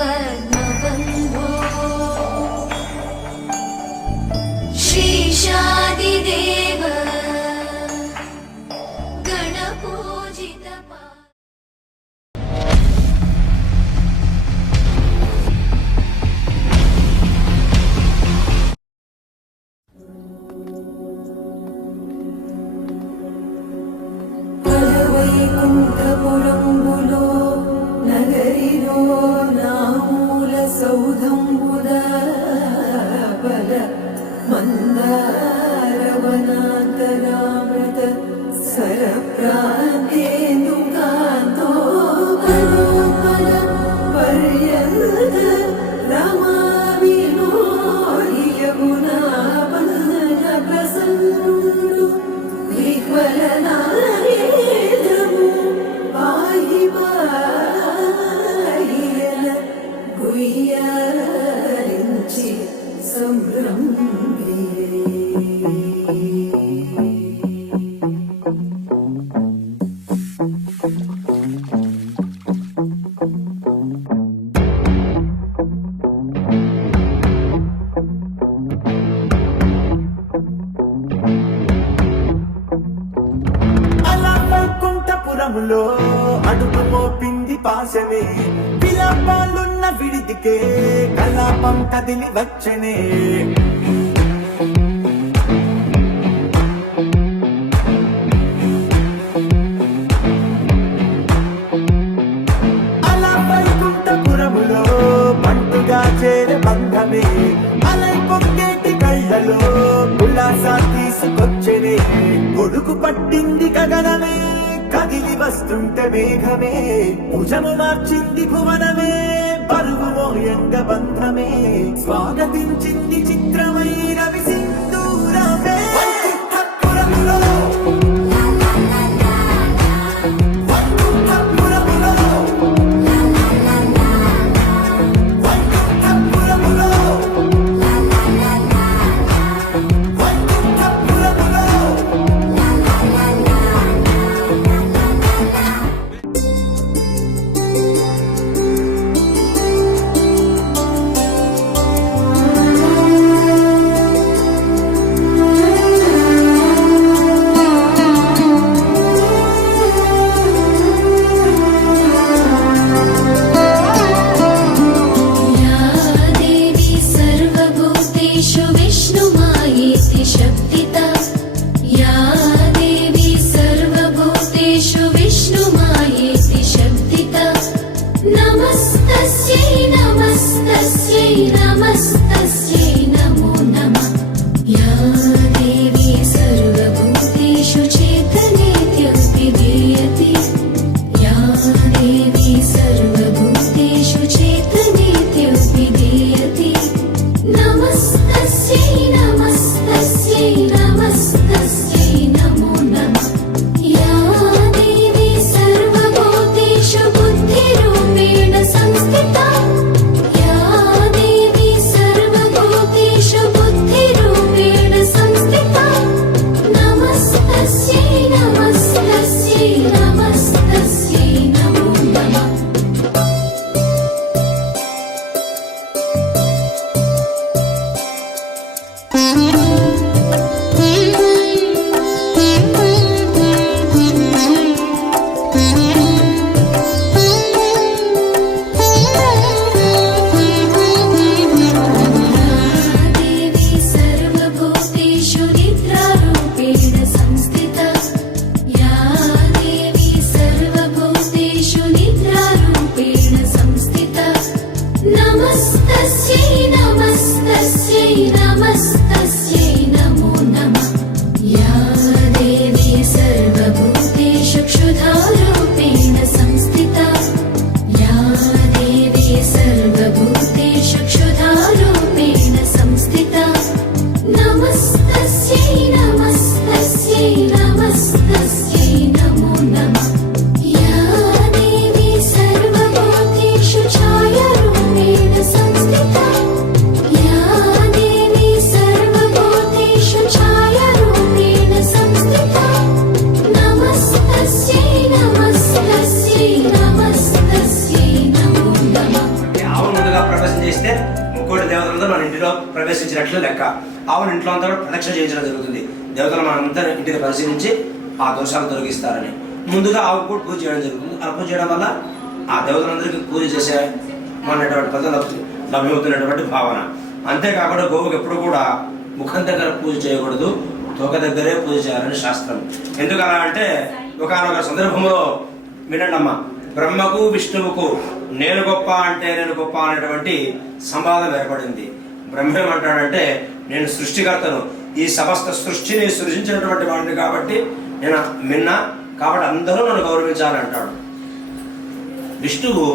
पद्मबन्धो श्रीशादिदेव गणपूजित వైకుంఠపురంబులో నగరిలో నామూల సౌధంబుద బల మందారవనాంతరామృత సరప్రాంతేందుకాంతో బలోపల పర్యంత రమావినోడియమునా బంధన ప్రసన్నుడు విహ్వలనా గుయ్యారించి సంభ్రమే అలా వైకుంఠపురములో అడుగు మోపింది పాశమే విలాపాలున్న విడిదికే కలాపం కదిలి వచ్చనే అలా వైకుంఠపురములో పంటుగా చేరే బంధమే అలై పొంగేటి కళ్ళలో ఉల్లాసా తీసుకొచ్చనే కొడుకు పట్టింది గగనమే కదిలి వస్తుంటే మేఘమే భుజము మార్చింది భువనమే పరుగు మోయంగ బంధమే స్వాగతించింది చిత్రమైన విసింధూరమే వైకుంఠపురములో వైకుంఠపురములో వైకుంఠపురములో వైకుంఠపురములో तस्मायेति शब्दिता नमस्तस्यै नमस्तस्यै नमस्तस्यै नमो नमः या देवी सर्वभूतेषु चेतनेत्यभिधीयते या देवी सर्वभूतेषु चेतनेत्यभिधीयते नमस्तस्यै नमस्तस्यै नमस्तस्यै नमो नमः या देवी सर्वभूतेषु बुद्धिरूपेण संस्थिता या देवी सर्वभूतेषु बुद्धिरूपेण संस्थिता नमस्तस्यै नमस्तस्यै नमस्तस्यै नमो नमः देवी सर्वभूतेषु निद्रारूपेण संस्थिता या देवी सर्वभूतेषु निद्रारूपेण संस्थिता नमस्तस्यै नमस्तस्यै नमस्तस्यै नमो नमः या देवी सर्वभूतेषु क्षुधारूपेण संस्थिता या देवी सर्वभूतेषु क्षुधारूपेण संस्थिता नमस्तस्यै नमस्तस्यै नमस्तस्यै नमो नमः या देवी सर्वभूतेषु छायारूपेण संस्थिता या देवी सर्वभूतेषु छायारूपेण संस्थिता नमस्तस्यै नमस्तस्यै नमस्तस्यै नमो नमः ఆవును ముందుగా ప్రవేశం చేస్తే ముక్కోటి దేవతలతో మన ఇంటిలో ప్రవేశించినట్లు లెక్క. ఆవును ఇంట్లో అంతా కూడా ప్రదక్షిణ చేయించడం జరుగుతుంది. దేవతలు మనంతా ఇంటిని పరిశీలించి ఆ దోషాలు తొలగిస్తారని ముందుగా ఆవు కూడా పూజ చేయడం జరుగుతుంది. అలా పూజ చేయడం వల్ల ఆ దేవతలందరికీ పూజ చేసే మనటువంటి ఫలితం లభ్యమవుతున్నటువంటి భావన. అంతేకాకుండా గోవుకి ఎప్పుడు కూడా ముఖం దగ్గర పూజ చేయకూడదు, తోక దగ్గరే పూజ చేయాలని శాస్త్రం. ఎందుకలా అంటే ఒకనొక సందర్భంలో వినండమ్మా, బ్రహ్మకు విష్ణువుకు నేను గొప్ప అంటే నేను గొప్ప అనేటువంటి సంవాదం ఏర్పడింది. బ్రహ్మ ఏమంటాడంటే నేను సృష్టికర్తను, ఈ సమస్త సృష్టిని సృజించినటువంటి వాడిని కాబట్టి నేను మిన్న, కాబట్టి అందరూ నన్ను గౌరవించాలంటాడు. విష్ణువు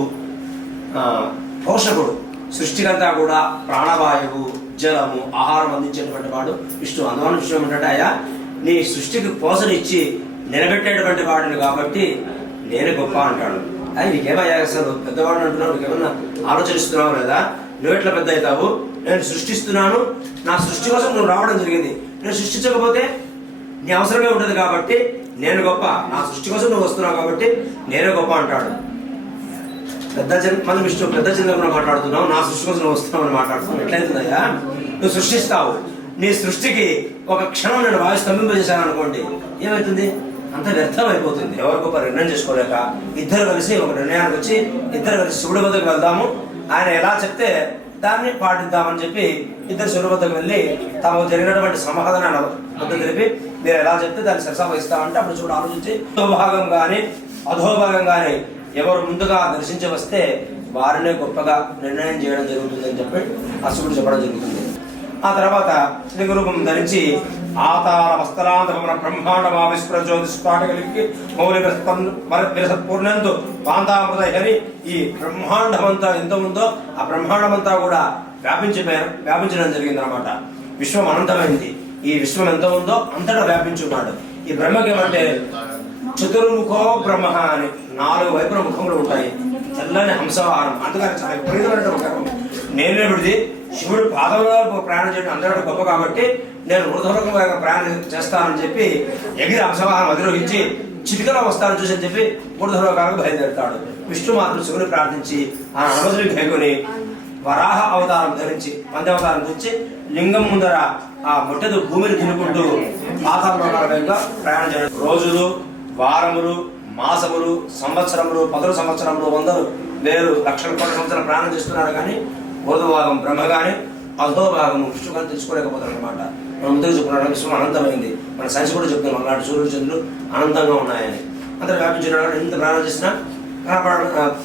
పోషకుడు, సృష్టికంతా కూడా ప్రాణవాయువు జలము ఆహారం అందించేటువంటి వాడు విష్ణువు. అందువల్ల విష్ణువు ఏమంటాడు, అయ్యా నీ సృష్టికి పోషనిచ్చి నిలబెట్టేటువంటి వాడిని కాబట్టి నేను గొప్ప అంటాడు. అది నీకేమయ్యా అసలు పెద్దవాడు అంటున్నావు, నీకేమన్నా ఆలోచనిస్తున్నావు లేదా? నువ్వు ఎట్లా పెద్ద అవుతావు? నేను సృష్టిస్తున్నాను, నా సృష్టి కోసం నువ్వు రావడం జరిగింది. నేను సృష్టించకపోతే నీ అవసరమే ఉంటుంది కాబట్టి నేను గొప్ప, నా సృష్టి కోసం నువ్వు వస్తున్నావు కాబట్టి నేనే గొప్ప అంటాడు. మన విష్ణు పెద్ద చిన్న మాట్లాడుతున్నావు, నా సృష్టి కోసం నువ్వు వస్తున్నావు అని మాట్లాడుతున్నావు. ఎట్లయితుందయ్యా? నువ్వు సృష్టిస్తావు, నీ సృష్టికి ఒక క్షణం నేను వాయు స్తంభింపజేశాను అనుకోండి, ఏమవుతుంది? అంత వ్యర్థం అయిపోతుంది. ఎవరి గొప్ప నిర్ణయం చేసుకోలేక ఇద్దరు కలిసి ఒక నిర్ణయానికి వచ్చి ఇద్దరు కలిసి శివుడి వద్దకు వెళ్దాము, ఆయన ఎలా చెప్తే దాన్ని పాటిద్దామని చెప్పి ఇద్దరు శివుడి వద్దకు వెళ్ళి తమకు జరిగినటువంటి సమాధానాన్ని వద్ద తెలిపి మీరు ఎలా చెప్తే దాన్ని శిరసా వహిస్తామంటే అప్పుడు శివుడు ఆలోచించి అధోభాగం కానీ అధోభాగం కానీ ఎవరు ముందుగా దర్శించి వస్తే వారినే గొప్పగా నిర్ణయం చేయడం జరుగుతుందని చెప్పి ఆ శివుడు చెప్పడం జరుగుతుంది. ఆ తర్వాత లింగ రూపం ధరించి ఆతార వస్త్రాంతమన బ్రహ్మాండమా విస్ఫురజ్యోతిస్ఫాటకలికి మౌలికూర్ణంతో పాంతామృత అని ఈ బ్రహ్మాండమంతా ఎంత ఉందో ఆ బ్రహ్మాండమంతా కూడా వ్యాపించడం జరిగింది అనమాట. విశ్వం అనంతమైంది. ఈ విశ్వం ఎంత ఉందో అంతటా వ్యాపించున్నాడు. ఈ బ్రహ్మకి ఏమంటే చతుర్ముఖో బ్రహ్మ అని 4 వైపుల ముఖములు ఉంటాయి. తెల్లని హంసవాహనం, అందుకని చాలా విపరీతమైన ముఖం. నేనే విడిది శివుడు పాదంలో ప్రయాణం చేయడం అందరూ గొప్ప కాబట్టి నేను ఊర్ధ్వలోకంగా ప్రయాణం చేస్తానని చెప్పి ఎగిరి హంసవాహనం అధిరోహించి చిటికలో వస్తానని చూసి చెప్పి ఊర్ధ్వలోకాలకు బయలుదేరుతాడు. విష్ణు మాత్రం శివుని ప్రార్థించి ఆ నమస్సుని కైకొని వరాహ అవతారం ధరించి పంచవతారం ధరించి లింగం ముందర ఆ ముట్టెదు భూమిని తినుకుంటూ పాతాళ లోకాలుగా ప్రయాణం చేయడం. రోజులు, వారములు, మాసములు, సంవత్సరములు, 10 సంవత్సరములు, 100, 1000, లక్షల కోట్ల సంవత్సరాలు ప్రయాణం చేస్తున్నారు కానీ ఊర్ధ్వభాగం బ్రహ్మ కానీ అధోభాగం విష్ణు కానీ తెలుసుకోలేకపోతారు అనమాట. మనం ముందుకు చెప్పుకున్నాడు విశ్వం అనంతమైంది. మన సైన్స్ కూడా చెప్తున్నాం అలాంటి సూర్యుడు చంద్రులు అనంతంగా ఉన్నాయని. అంతటా వ్యాపించున్నాడు. ఎంత ప్రాణం చేసినా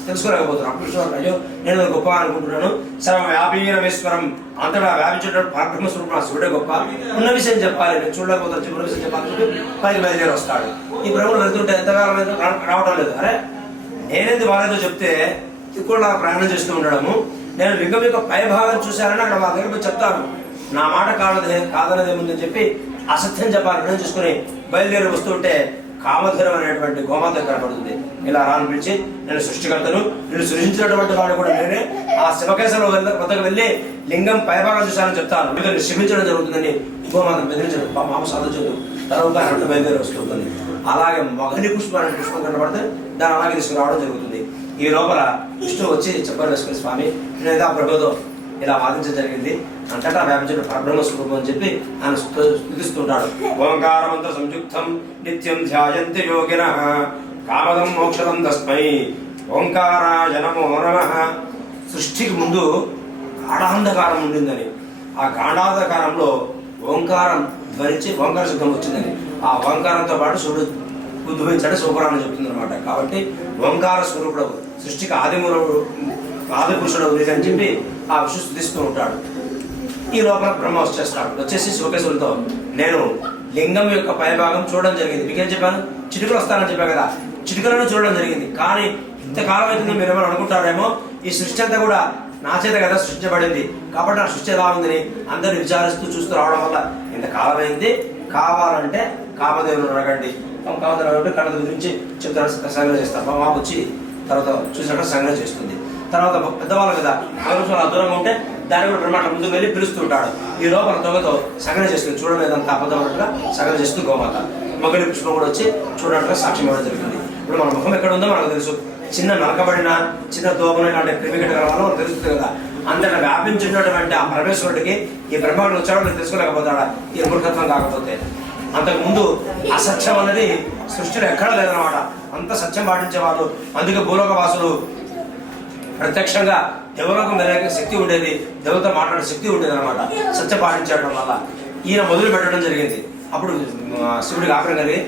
తెలుసుకోలేకపోతున్నాను. అప్పుడు విష్ణు అయ్యో నేను గొప్ప అనుకుంటున్నాను. సర్వవ్యాపీరమేశ్వరం అంతటా వ్యాపించేటప్పుడు పరబ్రహ్మ స్వరూపం శివుడే గొప్ప. ఉన్న విషయం చెప్పాలి, నేను చూడలేకపోతాను, ఉన్న విషయం చెప్పాలని చెప్పి పైకి బయలుదేరి వస్తాడు. ఈ బ్రహ్మలు వెళ్తుంటే ఎంతకాలం రావడం లేదు. అరే నేనేంది వాళ్ళతో చెప్తే కూడా ప్రయాణం చేస్తూ ఉండడము, నేను లింగం యొక్క పై భాగం చూశానని అక్కడ వాళ్ళ దగ్గర చెప్తాను. నా మాట కాదనదేముందని చెప్పి అసత్యం చెప్పాలి నేను చూసుకుని బయలుదేరి వస్తుంటే కామధరం అనేటువంటి గోమాత కనపడుతుంది. ఇలా రాను పిలిచి నేను సృష్టికర్తను, నేను సృష్టించినటువంటి వాడు కూడా నేనే. ఆ శివకేశంలో వద్దకు వెళ్ళి లింగం పైభాగం చూశానని చెప్తాను, మీరు క్షమించడం జరుగుతుందని గోమాత బెదిరించడం మామ సాధించదు. తర్వాత రెండు బయలుదేరి వస్తుంటుంది. అలాగే మగని పుష్పం అనే పుష్పం కనపడితే దాన్ని అలాగే తీసుకురావడం జరుగుతుంది. ఈ లోపల విష్ణు వచ్చి చెప్పారు వేసుకుని స్వామి నేనేదా ప్రభుతో ఇలా వాదించడం జరిగింది, అంతటా వ్యాపించిన పరబ్రహ్మ స్వరూపం అని చెప్పి ఆయన స్థుతిస్తుంటాడు. ఓంకారమంత్ర సంయుక్తం నిత్యం ధ్యాయంతి యోగినః కామదం మోక్షదం తస్మై ఓంకారాయ నమో నమః. సృష్టికి ముందు గాఢాంధకారం ఉండిందని, ఆ గాఢాంధకారంలో ఓంకారం ధ్వరించి ఓంకార శబ్దం వచ్చిందని, ఆ ఓంకారంతో పాటు శివుడు ఉద్భవించాడు శివపురాణం చెప్తుంది అనమాట. కాబట్టి ఓంకార స్వరూపుడు సృష్టికి ఆది పురుషుడు అని చెప్పి ఆ విష్ణు స్థుతిస్తూ ఉంటాడు. ఈ లోపల బ్రహ్మ వచ్చేసి శివకేశవులతో నేను లింగం యొక్క పైభాగం చూడడం జరిగింది. మీకేం చెప్పాను, చిటికలు వస్తానని చెప్పాను కదా, చిటికలను చూడడం జరిగింది. కానీ ఇంతకాలం అయితే మీరు ఏమైనా అనుకుంటారేమో, ఈ సృష్టి అంతా కూడా నా చేత కదా సృష్టించబడింది, కాబట్టి నా సృష్టి ఎలా ఉందని అందరిని విచారిస్తూ చూస్తూ రావడం వల్ల ఇంతకాలం అయింది. కావాలంటే కామదేవులు అడగండి, కామదేవుడు కళ్ళ గురించి చెప్తాను, సంగ్రహం చేస్తాను. మా వచ్చి తర్వాత చూసినట్టు సంగ్రహం చేస్తుంది. తర్వాత పెద్దవాళ్ళు కదా అలా దూరంగా ఉంటే దాన్ని కూడా బ్రహ్మ ముందుకు వెళ్ళి పిలుస్తూ ఉంటాడు. ఈ లోపల తొగతో సంగ్రహం చేస్తుంది. చూడలేదంతా అబద్ధమైనట్టుగా సంగ్రహం చేస్తూ గోమాత మొగలి పుష్పం కూడా వచ్చి చూడటంగా సాక్ష్యం ఇవ్వడం జరిగింది. ఇప్పుడు మన ముఖం ఎక్కడ ఉందో మనకు తెలుసు. చిన్న నలకబడిన చిన్న దోమన ఇలాంటి క్రిమికట వల్ల మనకు తెలుస్తుంది కదా. అంతటా వ్యాపించినటువంటి ఆ పరమేశ్వరుడికి ఈ బ్రహ్మాండం వచ్చాడో నేను తెలుసుకోలేకపోతాడా, ఈ మూర్ఖత్వం కాకపోతే. అంతకుముందు అసత్యం అనేది సృష్టిలో ఎక్కడా లేదనమాట. అంత సత్యం పాటించేవాళ్ళు. అందుకే భూలోక వాసులు ప్రత్యక్షంగా దేవలోకం వెళ్ళే శక్తి ఉండేది, దేవులతో మాట్లాడే శక్తి ఉండేది అనమాట. సత్యం పాటించడం వల్ల ఈయన మొదలు పెట్టడం జరిగింది. అప్పుడు శివుడికి ఆగ్రహం కలిగి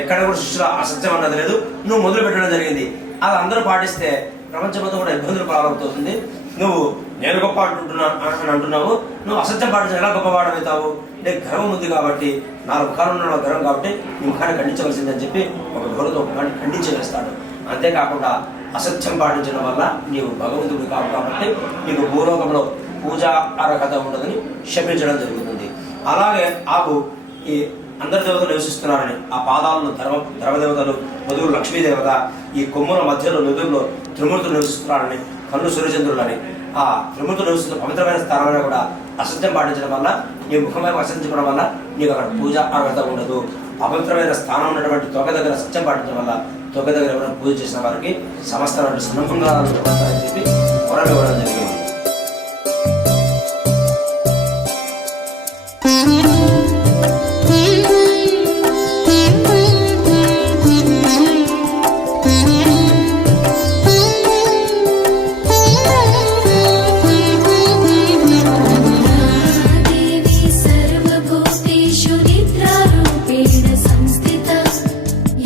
ఎక్కడ కూడా సృష్టిలో అసత్యం అన్నది లేదు, నువ్వు మొదలు పెట్టడం జరిగింది. అది అందరూ పాటిస్తే ప్రపంచంతో కూడా ఇబ్బందులు ప్రారంభమవుతుంది. నువ్వు నేను గొప్ప అని అంటున్నావు, నువ్వు అసత్యం పాటించిన ఎలా గొప్పవాడవుతావు? అంటే గర్వం ఉంది కాబట్టి, 4 ముఖాలు ఉన్న గర్వం కాబట్టి నీ ముఖాన్ని ఖండించవలసిందని చెప్పి ఒక గౌరవతో ముఖాన్ని ఖండించేస్తాడు. అంతేకాకుండా అసత్యం పాటించడం వల్ల నీవు భగవంతుడు కావు కాబట్టి నీకు భూలోకంలో పూజా అర్హత ఉండదని శపించడం జరుగుతుంది. అలాగే ఆకు ఈ అందరి దేవతలు నివసిస్తున్నారని, ఆ పాదాలను ధర్మదేవతలు, మొదలు లక్ష్మీదేవత, ఈ కొమ్ముల మధ్యలో నదుల్లో త్రిమూర్తులు నివసిస్తున్నారని, కన్ను సూర్యచంద్రులని, ఆ త్రిమూర్తులు నివసిస్తున్న పవిత్రమైన స్థానమైన కూడా అసత్యం పాటించడం వల్ల, నీ ముఖమై అసత్యించడం వల్ల నీకు అక్కడ పూజ అర్హత ఉండదు. అపవిత్రమైన స్థానం ఉన్నటువంటి తొగ దగ్గర సత్యం పాటించడం వల్ల తొగ దగ్గర ఎవరైనా పూజ చేసిన వారికి సమస్త సంబంధంగా ఉంటారని చెప్పి వరం ఇవ్వడం జరిగింది.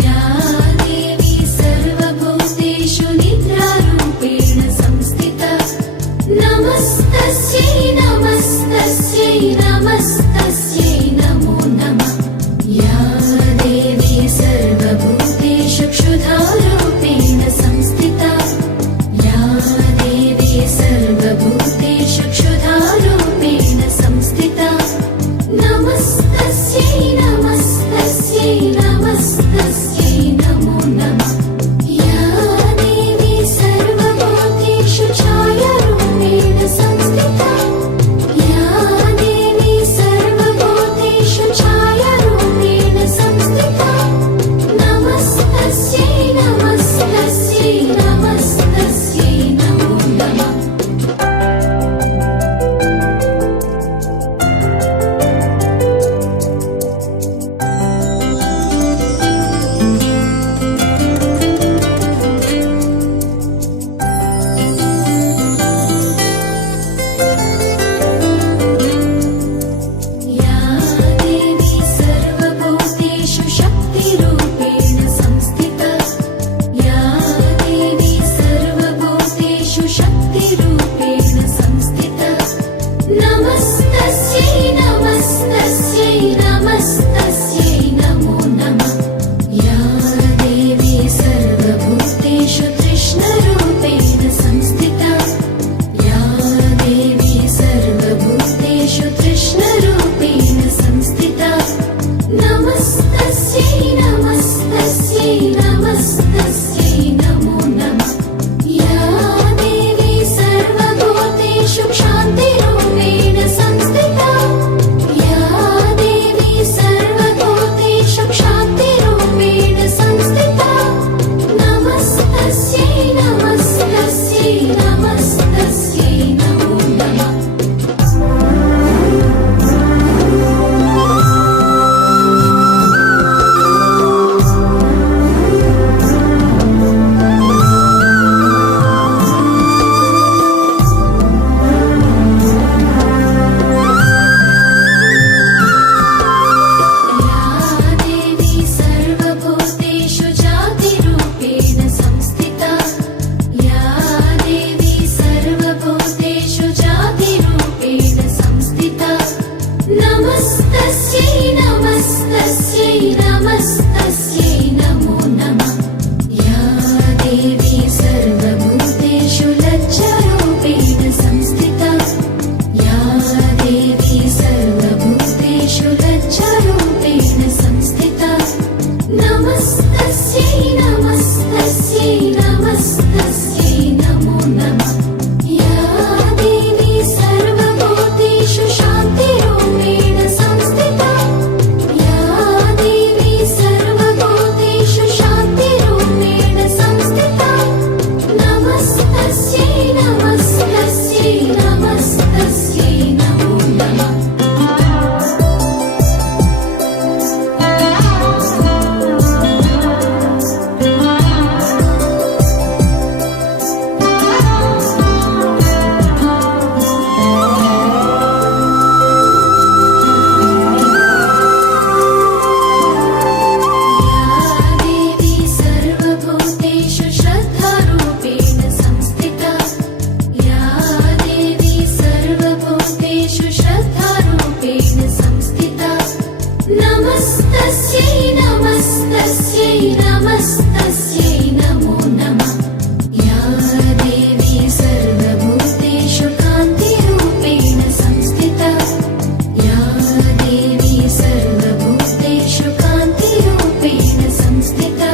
या देवी सर्वभूतेषु निद्रारूपेण संस्थिता नमस्तस्यै नमो नमः या देवी सर्वभूतेषु शान्तिरूपेण संस्थिता या देवी सर्वभूतेषु शान्तिरूपेण संस्थिता नमस्तस्यै नमस्तस्यै नमस्तस्यै नमो नमः या देवी सर्वभूतेषु श्रद्धारूपेण संस्थिता नमस्तस्यै नमस्तस्यै नमस्तस्यै नमो नमः या देवी सर्वभूतेषु कान्तिरूपेण संस्थिता या देवी सर्वभूतेषु कान्तिरूपेण संस्थिता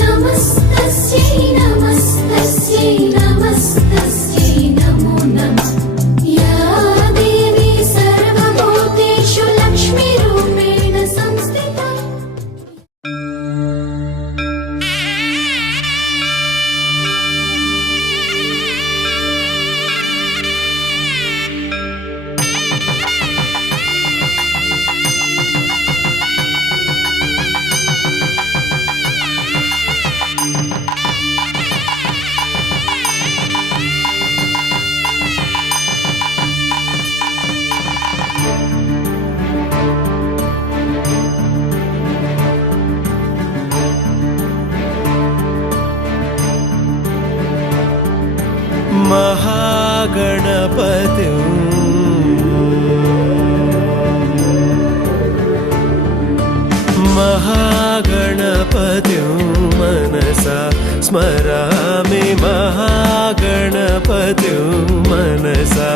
नमस्तस्यै नमस्तस्यै नमस्तस्यै नमो नमः या देवी सर्वभूतेषु लक्ष्मीरूपेण संस्थिता महागणपतिं मनसा स्मरामि महागणपतिं मनसा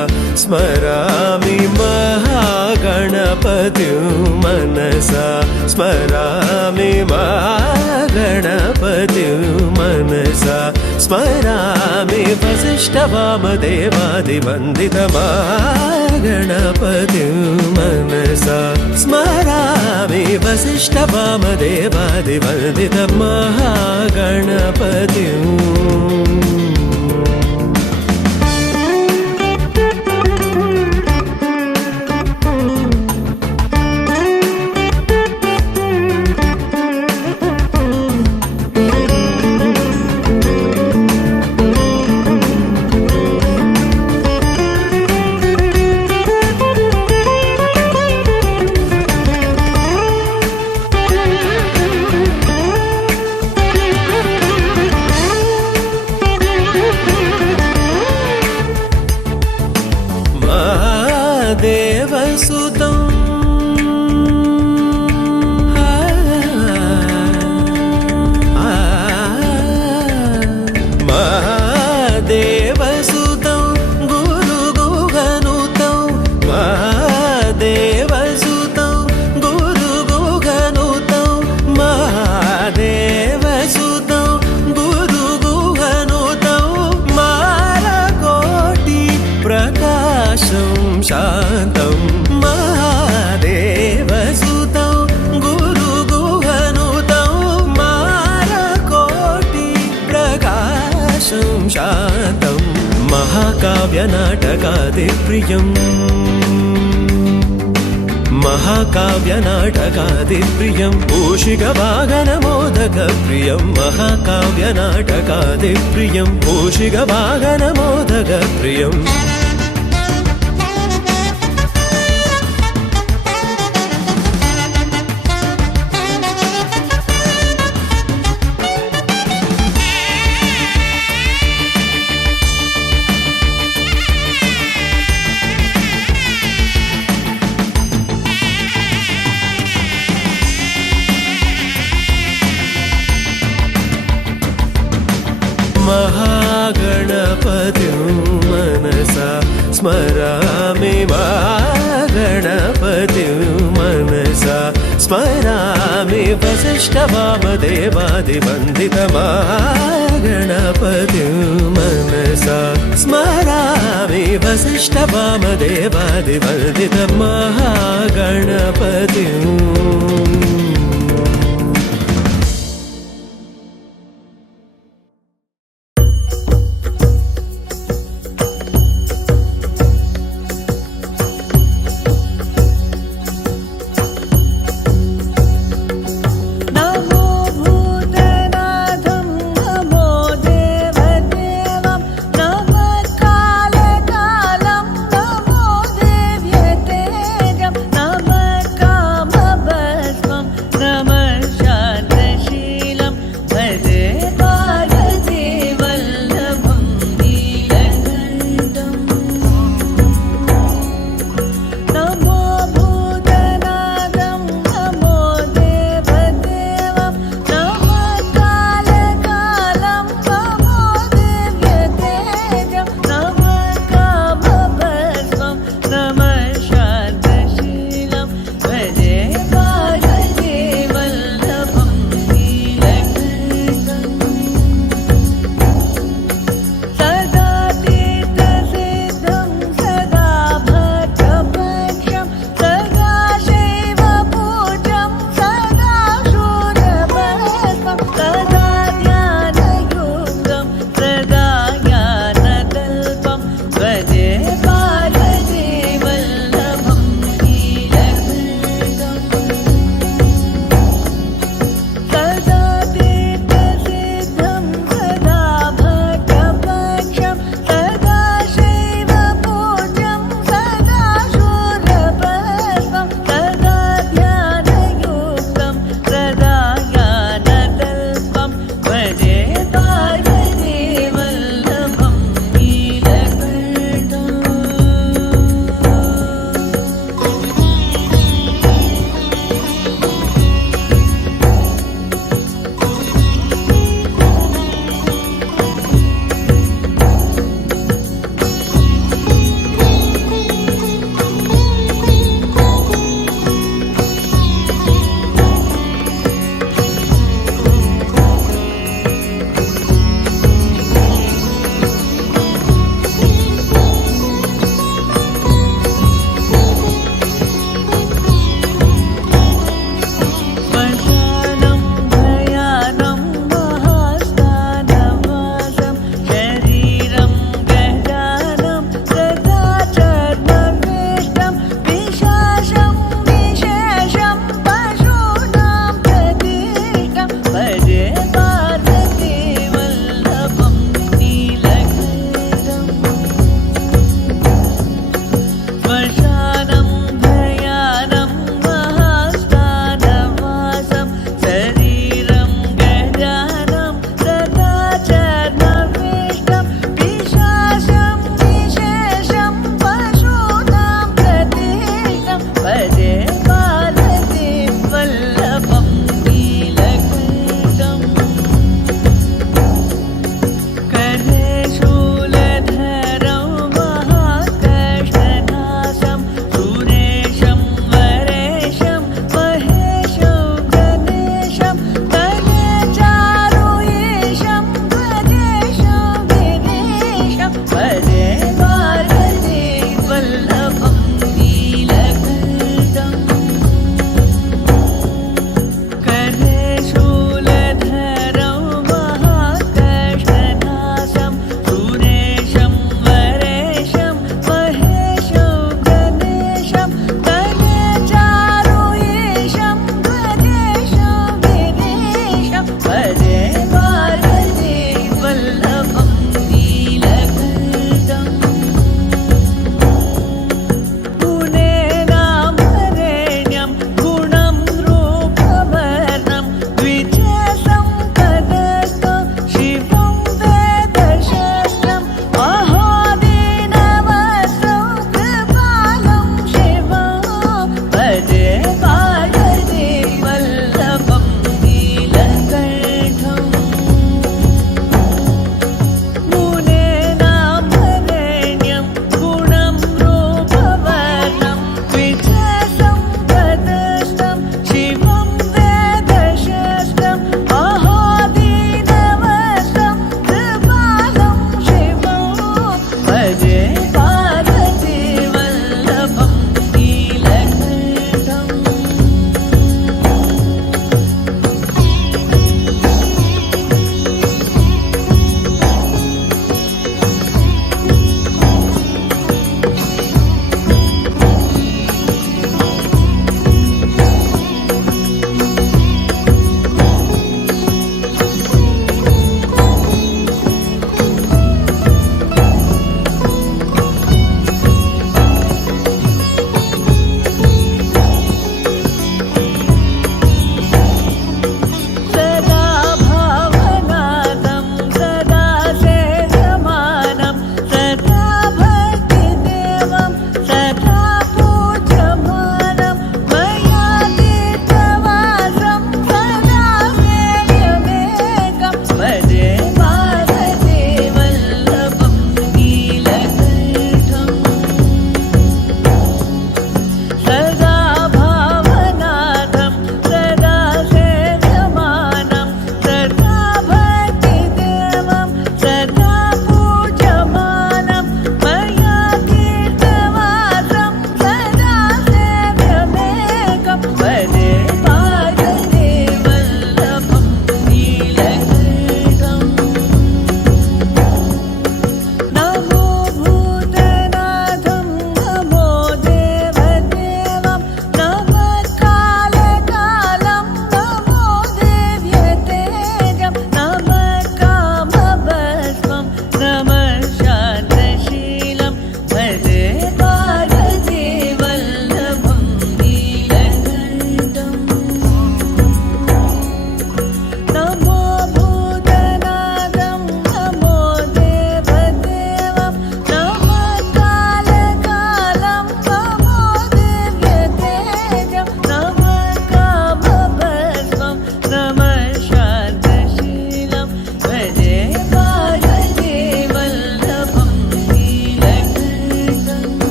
स्मरामि महागणपतिं मनसा स्मरामि महागणपतिं मनसा स्मरामि वसिष्ठवामदेवादिवन्दितमहागणपतिं मनसा स्मरामि वसिष्ठवामदेवादिवन्दितमहागणपतिं देवसुतं महादेवसुतं गुरुगुहनुतं महादेवसुतं गुरुगुहनुतं महादेवसुतं गुरुगुहनुतं मालकोटि प्रकाशं शान्तं महादेवसुतं गुरुगुहनुतं मालकोटि प्रकाशं शान्तं महाकाव्यनाटकादिप्रियम् महाकाव्यनाटकादिप्रियं मूषिकवाहनमोदकप्रियं महाकाव्यनाटकादिप्रियं मूषिकवाहनमोदकप्रियम् महागणपतिं मनसा स्मरामि महागणपतिं मनसा स्मरामि वसिष्ठवामदेवादिवन्दितमहागणपतिं अष्टवामदेवादिवन्दितमहागणपतिम्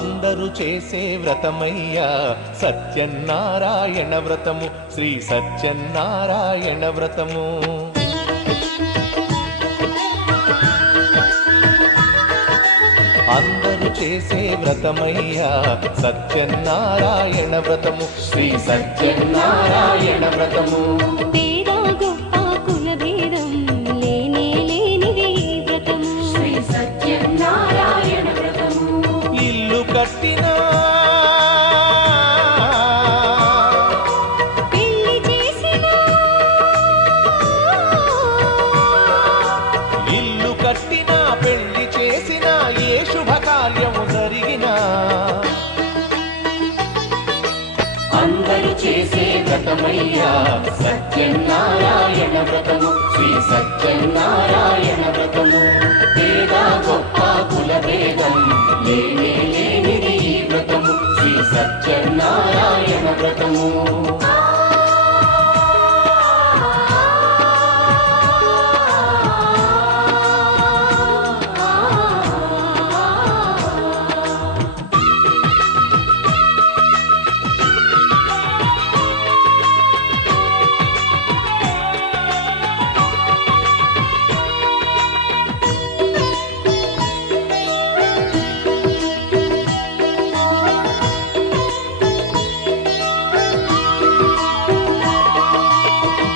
అందరూ చేసే వ్రతమయ్యా సత్యనారాయణ వ్రతము, శ్రీ సత్యనారాయణ వ్రతము. అందరూ చేసే వ్రతమయ్యా సత్యనారాయణ వ్రతము, శ్రీ సత్యనారాయణ వ్రతము. పేద గొప్ప కుల భేదం లేనే లేనిది ఈ వ్రతము, శ్రీ సత్యనారాయణ వ్రతము. ఇల్లు కట్టినా పెళ్లి చేసినా, ఇల్లు కట్టినా పెళ్లి చేసినా ఏ శుభకార్యము జరిగినా అందరూ చేసే వ్రతమయ్యా సత్యనారాయణ వ్రతము, శ్రీ సత్యనారాయణ వ్రతము. పేద గొప్ప కుల భేదం లేనే లేనిది ఈ వ్రతము, శ్రీ సత్యనారాయణ వ్రతము.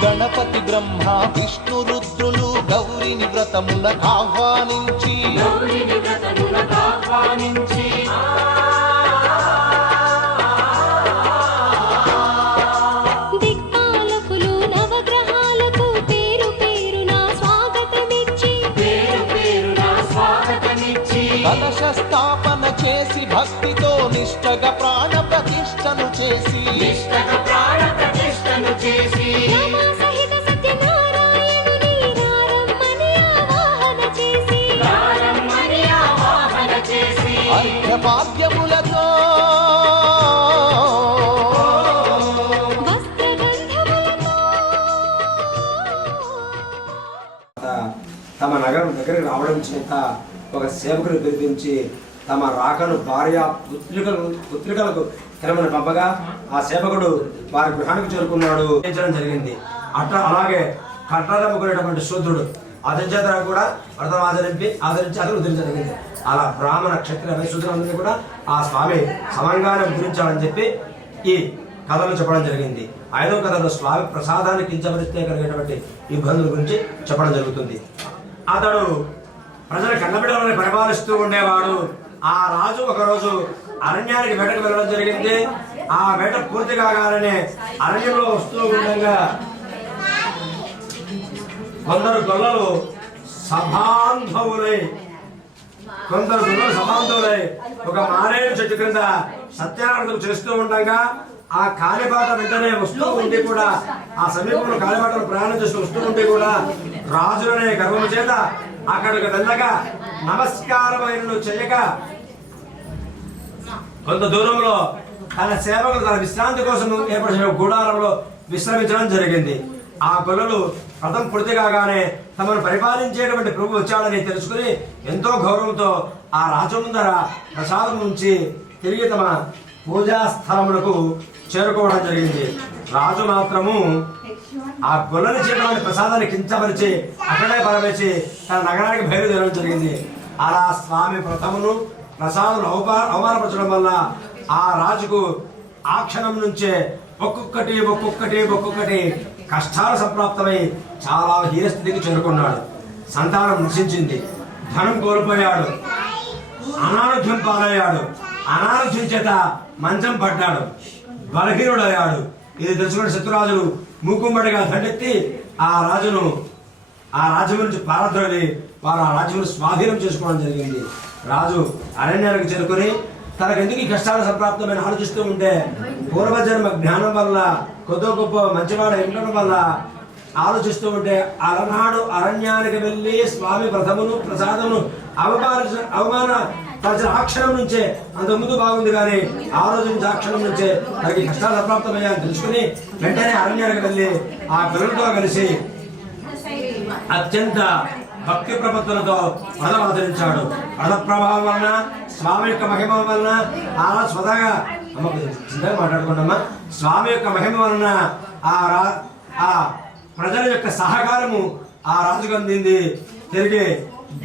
గణపతి బ్రహ్మ విష్ణు రుద్రులు గౌరిని వ్రతములకు ఆహ్వానించి దిక్పాలకులు నవగ్రహాలకు పేరు పేరున స్వాగతమిచ్చి కలశ స్థాపన చేసి భక్తితో నిష్టగా ప్రాణ ప్రతిష్టను చేసి రమా సహిత సత్యనారాయణుని రారమ్మని ఆవాహన చేసి అర్ఘ్యపాద్యములతో వస్త్రగంధములతో తమ నగరం దగ్గరికి రావడం చేత ఒక సేవకుని పిలిపించి తమ రాకను భార్య పుత్రికలకు తెలమని పంపగా ఆ సేవకుడు వారి గృహానికి చేరుకున్నాడు జరిగింది. అలాగే కట్టడముకునేటువంటి శూద్రుడు అతని చేత కూడా వ్రతం ఆచరించి అతను ఉద్ధరించడం జరిగింది. అలా బ్రాహ్మణ క్షత్రియ శూద్రులందరినీ కూడా ఆ స్వామి సమంగానే ఉద్ధరించాలని చెప్పి ఈ కథలు చెప్పడం జరిగింది. 5వ కథలో స్వామి ప్రసాదాన్ని కించపరిస్తే కలిగేటువంటి ఇబ్బందుల గురించి చెప్పడం జరుగుతుంది. అతడు ప్రజల కన్నబిడ్డలని పరిపాలిస్తూ ఉండేవాడు. ఆ రాజు ఒకరోజు అరణ్యానికి వేటకు వెళ్ళడం జరిగింది. ఆ వేట పూర్తి కాగానే అరణ్యంలో వస్తూ ఉండగా కొందరు గొల్లలు సభాంధవులై ఒక మారేడు చెట్టు కింద సత్యానందం చేస్తూ ఉండగా ఆ కాలిబాట వెంటనే వస్తూ ఉండి కూడా ఆ సమీపంలో కాలిబాటను ప్రయాణం చేస్తూ వస్తూ ఉండి కూడా రాజులనే గర్వము చేత అక్కడికి వెళ్ళగా నమస్కారమైన చేయక కొంత దూరంలో తన సేవకులు తన విశ్రాంతి కోసం ఏర్పడిన గుడారంలో విశ్రమించడం జరిగింది. ఆ గొల్లలు వ్రతం పూర్తి కాగానే తమను పరిపాలించేటువంటి ప్రభు వచ్చాడని తెలుసుకుని ఎంతో గౌరవంతో ఆ రాజు ముందర ప్రసాదం నుంచి తిరిగి తమ పూజా స్థలములకు చేరుకోవడం జరిగింది. రాజు మాత్రము ఆ గొల్లని చేటువంటి ప్రసాదాన్ని కించపరిచి అక్కడే పరవేసి తన నగరానికి బయలుదేరడం జరిగింది. అలా స్వామి వ్రతమును ప్రసాదం అవమానపరచడం వల్ల ఆ రాజుకు ఆ క్షణం నుంచే ఒక్కొక్కటి కష్టాలు సంప్రాప్తమై చాలా హీనస్థితికి చేరుకున్నాడు. సంతానం నశించింది, ధనం కోల్పోయాడు, అనారోగ్యం పాలయ్యాడు, అనారోగ్యం చేత మంచం పడ్డాడు, బలహీనుడయ్యాడు. ఇది తెలుసుకున్న శత్రురాజులు మూకుమ్మడిగా దండెత్తి ఆ రాజ్యం నుంచి పారద్రోలి వారు ఆ రాజ్యం స్వాధీనం చేసుకోవడం జరిగింది. రాజు అరణ్యానికి చేరుకుని తనకెందుకు ఈ కష్టాలు సంప్రాప్తమైన ఆలోచిస్తూ ఉంటే పూర్వజన్మ జ్ఞానం వల్ల కొద్దో గొప్ప మంచివాడ ఉండడం వల్ల ఆలోచిస్తూ ఉంటే అలనాడు అరణ్యానికి వెళ్ళి స్వామి వ్రతమును ప్రసాదమును అవమానపరిచిన ఆ క్షణం నుంచే అంతకుముందు బాగుంది కానీ ఆ రోజు నుంచి ఆ క్షణం నుంచే తనకి కష్టాలు సంప్రాప్తమయ్యాయని తెలుసుకుని వెంటనే అరణ్యానికి వెళ్ళి ఆ పిల్లలతో కలిసి అత్యంత భక్తి ప్రపత్తులతో వ్రతం ఆచరించాడు. వ్రత ప్రభావం వలన, స్వామి యొక్క మహిమ వలన అలా స్వతహాగా అమ్మకు చిన్నగా మాట్లాడుకున్నామా, స్వామి యొక్క మహిమ వలన ఆ ప్రజల యొక్క సహకారము ఆ రాజుకు అందింది. తిరిగి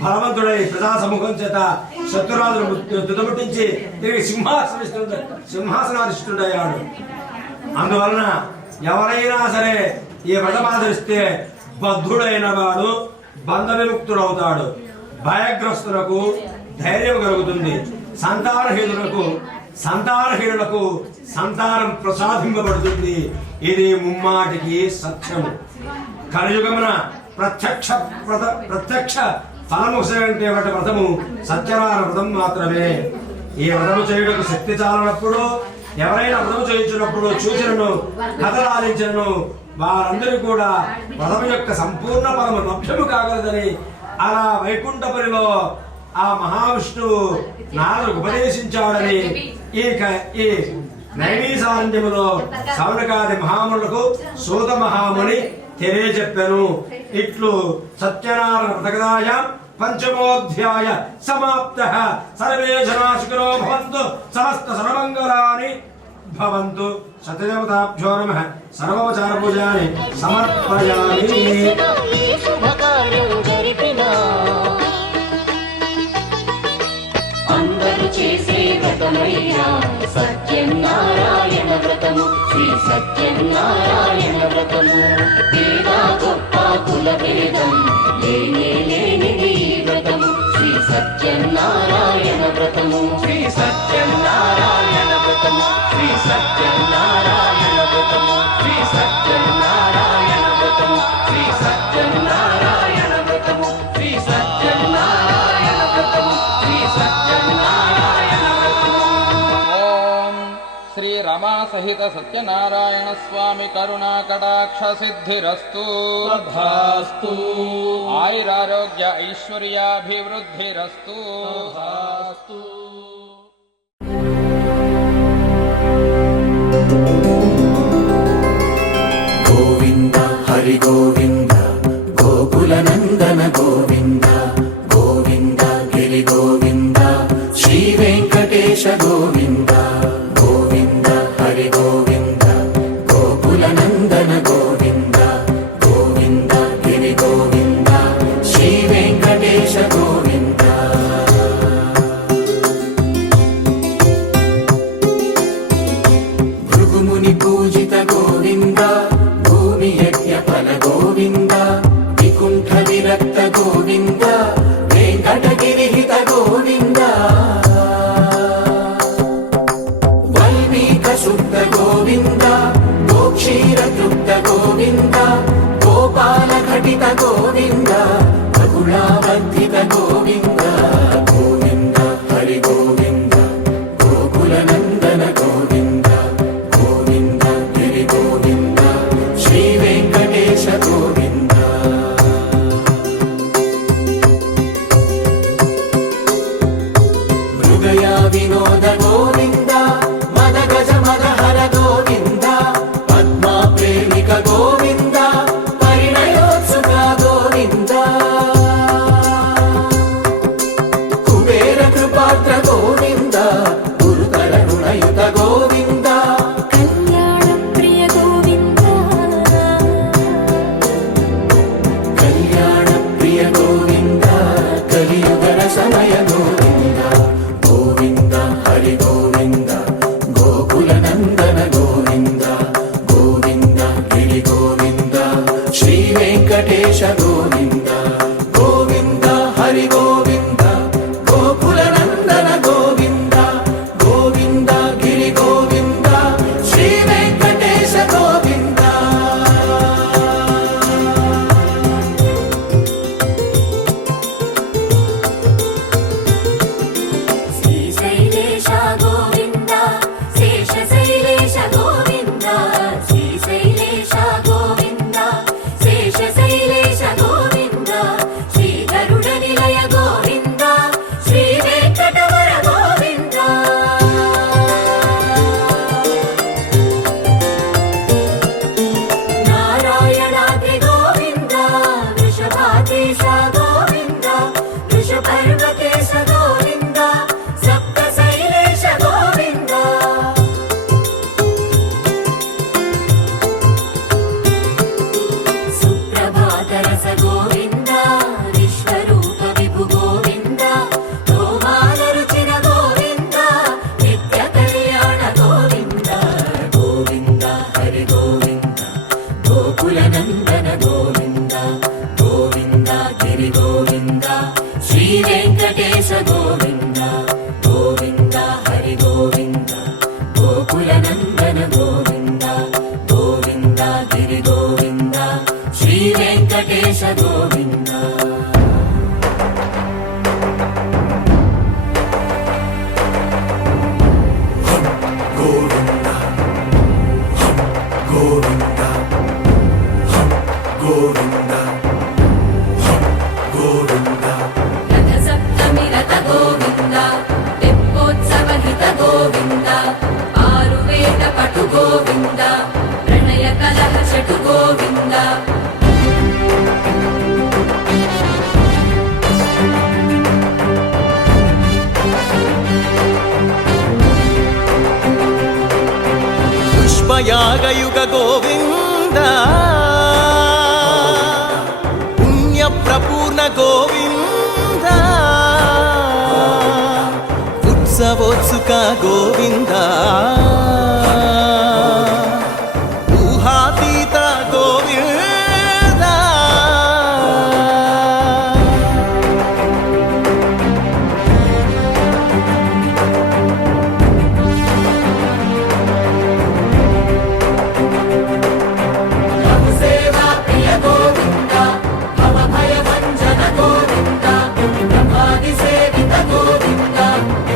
బలవంతుడై ప్రజా సమూహం చేత శత్రురాజును తుదముట్టించి తిరిగి సింహాసనాధిష్ఠుడయ్యాడు. అందువలన ఎవరైనా సరే ఈ వ్రతం ఆచరిస్తే బద్ధుడైన వాడు బంధ విముక్తుడవుతాడు. భయగ్రస్తులకు ధైర్యం కలుగుతుంది. సంతానహీనులకు సంతానం ప్రసాదింపబడుతుంది. ఇది ముమ్మాటికి సత్యము. కలియుగమున ప్రత్యక్ష ఫలము వ్రతము సత్యనారాయణ వ్రతం మాత్రమే. ఈ వ్రతము చేయుటకు శక్తి చాలనప్పుడు, ఎవరైనా వ్రతం చేయించినప్పుడు చూచినను కథలాలించను వారందరూ కూడా వ్రతం యొక్క సంపూర్ణ ఫలము లభ్యము కాగలదని అలా వైకుంఠపురిలో ఆ మహావిష్ణువు నారదుకు ఉపదేశించాడని ఈ నైమిషారణ్యములో సౌనకాది మహామునులకు సూత మహాముని తెలియజెప్పెను. ఇట్లు సత్యనారాయణ వ్రతకథాయ పంచమోధ్యాయ సమాప్తః. సర్వే జనా సుఖినో భవంతు, సమస్త సర్వమంగళాని భవంతు. సత్యదేవతాభ్యో నమః. సర్వోపచార పూజాని సమర్పయామి. ఈ శుభకార్యం జరిపిన అందరూ చేసే వ్రతమయ్యా సత్యనారాయణ వ్రతము, శ్రీ సత్యనారాయణ వ్రతము. పేద గొప్ప కుల భేదం లేనిది ఈ వ్రతము, శ్రీ సత్యనారాయణ వ్రతము. శ్రీ సత్యనారాయణ వ్రతము, శ్రీ సత్యనారాయణ వ్రతము, శ్రీ సత్యనారాయణ వ్రతము, శ్రీ సత్యనారాయణ వ్రతము, శ్రీ సత్యనారాయణ వ్రతము, శ్రీ సత్యనారాయణ వ్రతము. ఓం శ్రీ రమా సహిత సత్యనారాయణ స్వామి కరుణా కటాక్ష సిద్ధిరస్తు. తథాస్తు. ఆయురారోగ్య ఐశ్వర్యాభివృద్ధిరస్తు. తథాస్తు. గోవింద హరి గోవింద గోకుల నందన గోవింద గోవింద గిరి గోవింద శ్రీ వెంకటేశ గోవింద గోవింద హరి గోవింద గోకుల నందన గోవింద గోవింద గిరి గోవింద శ్రీ వెంకటేశ గోవింద. భృగుముని పూజిత గోవింద భూమి యజ్ఞ ఫల గోవింద వికుంఠ విరక్త గోవింద వెంకటగిరిహిత గోవింద వల్మీక శుద్ధ గోవింద గోక్షీర తృప్త గోవింద గోపాల ఘటిత గోవింద బహుళావర్ధిత గోవింద గోవింద హరి గోవింద గోకుల నందన గోవింద గోవింద గిరి గోవింద శ్రీ వెంకటేశ గోవింద. మృగయ వినోద గోవింద మద గజ మద హర గోవింద పద్మా ప్రేమిక గోవింద పరిణయోత్సుక గోవింద కుబేర కృపాత్ర గోవింద గురుతర రుణయుత గోవింద కళ్యాణ ప్రియ గోవింద కళ్యాణ ప్రియ గోవింద కలియుగ సమయ గోవింద గోవింద హరి వెంకటేశ గోవింద గోవింద హరి గోవింద గోకుల నందన గోవింద గోవింద గిరి గోవింద శ్రీ వెంకటేశ గోవింద రథ సప్తమి రథ గోవింద తెప్పోత్సవ హిత గోవింద ఆరువేద పటు గోవింద ప్రణయ కలహ చటు గోవింద పుష్పయాగయుగ గోవింద పుణ్యప్రపూర్ణ గోవింద ఉత్సవోత్సుక గోవింద ఊహాతీత గోవింద సేవా ప్రియ గోవింద భవ భయ భంజన గోవింద బ్రహ్మాది సేవిత గోవింద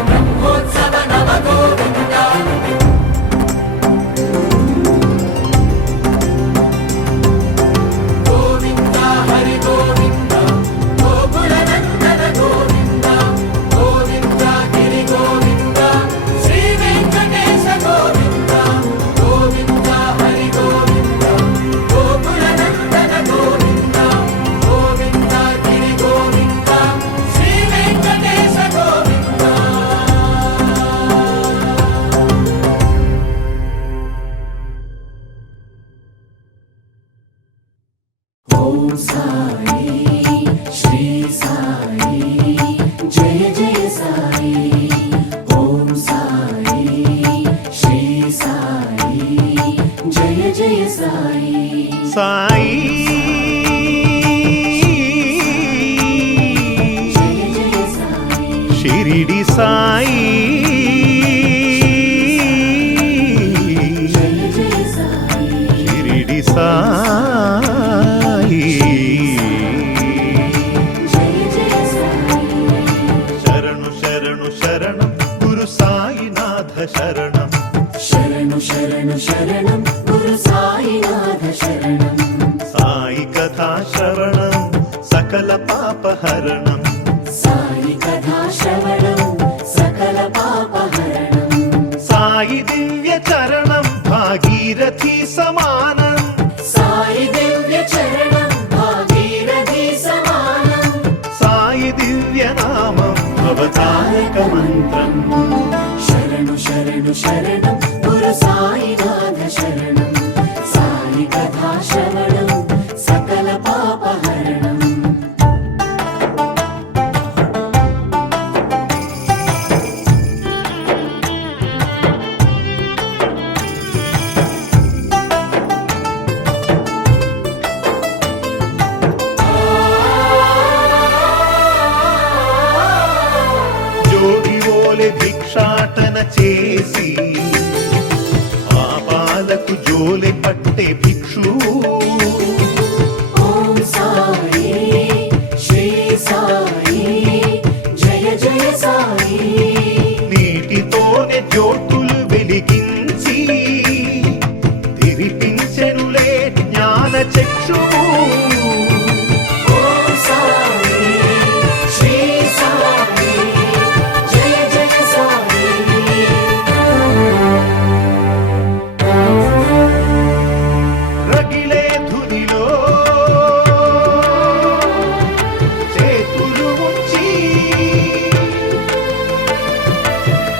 బ్రహ్మోత్సవ నవ గోవింద గోవింద హరి గోవింద గోకుల నందన గోవింద గోవింద గిరి గోవింద శ్రీ వెంకటేశ గోవింద గోవింద హరి గోవింద గోకుల నందన గోవింద గోవింద గిరి గోవింద శ్రీ వెంకటేశ గోవింద ఓం సాయి శ్రీ సాయి జయ జయ సాయి ఓం సాయి శ్రీ సాయి జయ జయ సాయి సాయి జయ జయ సాయి షిరిడి సాయి జయ జయ సాయి షిరిడి సాయి జయ జయ సాయి శరణు శరణు శరణం గురు సాయినాథ శరణం శరణు శరణు శరణం గురు సాయినాథ శరణం సాయి కథా శ్రవణం సకల పాపహరణం సాయి కథా శ్రవణం సకల పాపహరణం సాయి దివ్య చరణం భాగీరథి సమానం సాయి దివ్య చరణం భాగీరథి సమానం సాయి దివ్య నామం అవతారక మంత్రం శరణు శరణు శరణం గురు సాయినాథ శరణం సాయి కథా శ్రవణం సకల పాపహరణం జోగి ఓలె భిక్షాటన చేసి పాపాలకు జోలె పట్టే భిక్షు ఓం సాయి శ్రీ సాయి జయ జయ సాయి నీటితోనే జ్యోతులు వెలిగించి తిరిపించెనులే జ్ఞాన చక్షువు ఓం సాయి శ్రీ సాయి జయ జయ సాయి రగిలే ధునిలో చేతులు ఉంచి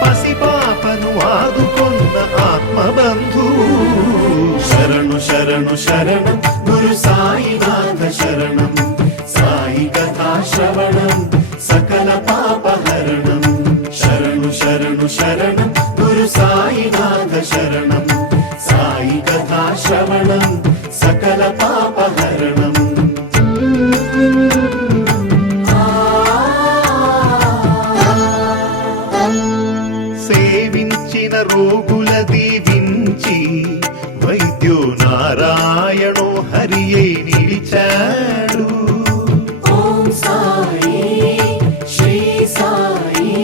పసిపాపను ఆదుకొన్న ఆత్మబంధు శరణు శరణు శరణం గురు సాయినాథ శరణం సాయి కథా శ్రవణం సకల పాపహరణం శరణు శరణు శరణం గురు సాయినాథ శరణం సాయి కథా శ్రవణం సకల పాపహరణం ఆ రోగుల దీవించి వైద్యో నారాయణో హరియే నిలిచాడు. ఓం సాయి శ్రీ సాయి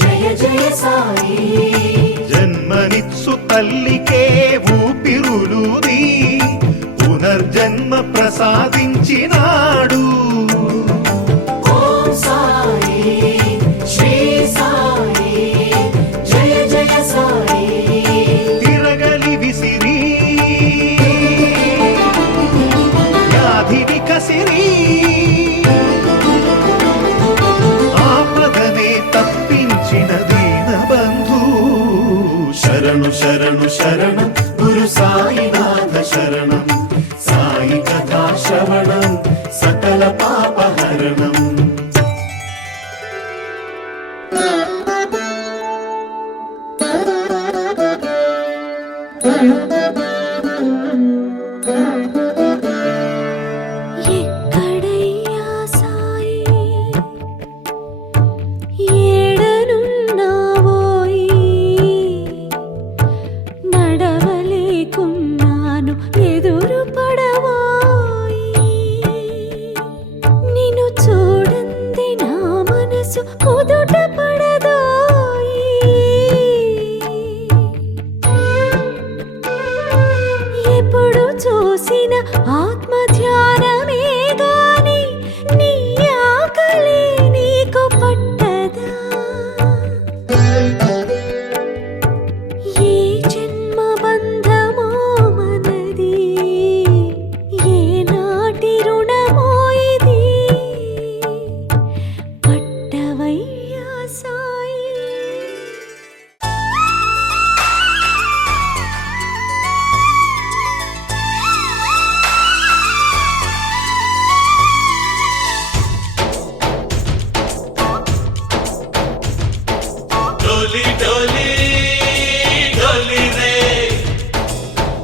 జయ జయ సాయి. జన్మనిత్సు తల్లికే ఊపిరులూది పునర్జన్మ ప్రసాదించినాడు. ఓం సాయి శ్రీ సాయి జయ జయ సాయి. తిరగలి విసిరి వ్యాధిని కసిరి ఆపదనే తప్పించిన దీనబంధు. శరణు శరణు శరణం గురు సాయినాథ శరణం. సాయి కథా శ్రవణం సకల పాపహరణం. ఎక్కడయ్యా సాయి ఏడనున్నావోయి నడవలేకున్నాను ఎదురు పడవోయి నిన్ను చూడంది నా మనసు కుదుట పడదోయి ఎప్పుడు చూసిన ఆత్మ ధ్యానమే గాని నీ ఆకలి నీకు పట్టదా. ఏ జన్మ బంధమో మనది ఏ నాటి రుణమో ఇది పట్టవయ్యా సాయి. डोली डोली डोली रे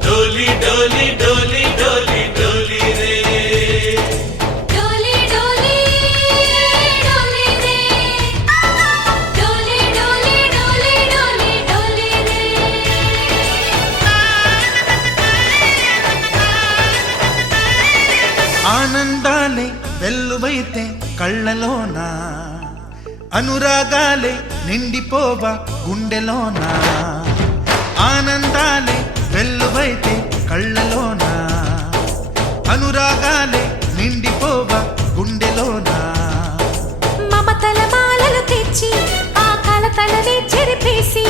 डोली डोली डोली डोली डोली रे డోలి డోలి డోలి రే డోలి డోలి డోలి డోలి డోలి రే. ఆనందాలే వెల్లువైతే కళ్ళలోనా అనురాగాలే నిండిపోవా గుండెలోనా. ఆనందాలే వెల్లువైతే కళ్ళలోనా అనురాగాలే నిండిపోవా గుండెలోనా. మమతల మాలలు తెచ్చి ఆ కలతలనే చెరిపేసి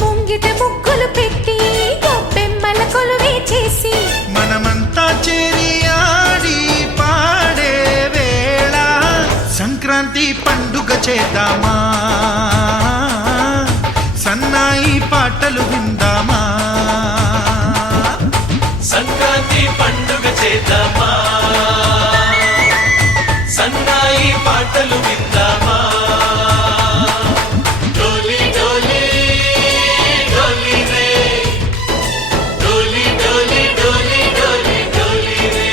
ముంగిట ముగ్గులు పెట్టి గొప్పెమ్మల కొలువే చేసి మనమంతా చేరి ఆడి పాడే వేళ సంక్రాంతి పండుగ చేద్దామా సన్నాయి పాటలు విందామా. సంక్రాంతి పండుగ చేద్దామా సన్నాయి పాటలు విందామా. డోలి డోలి డోలి రే డోలి డోలి డోలి డోలి డోలి రే.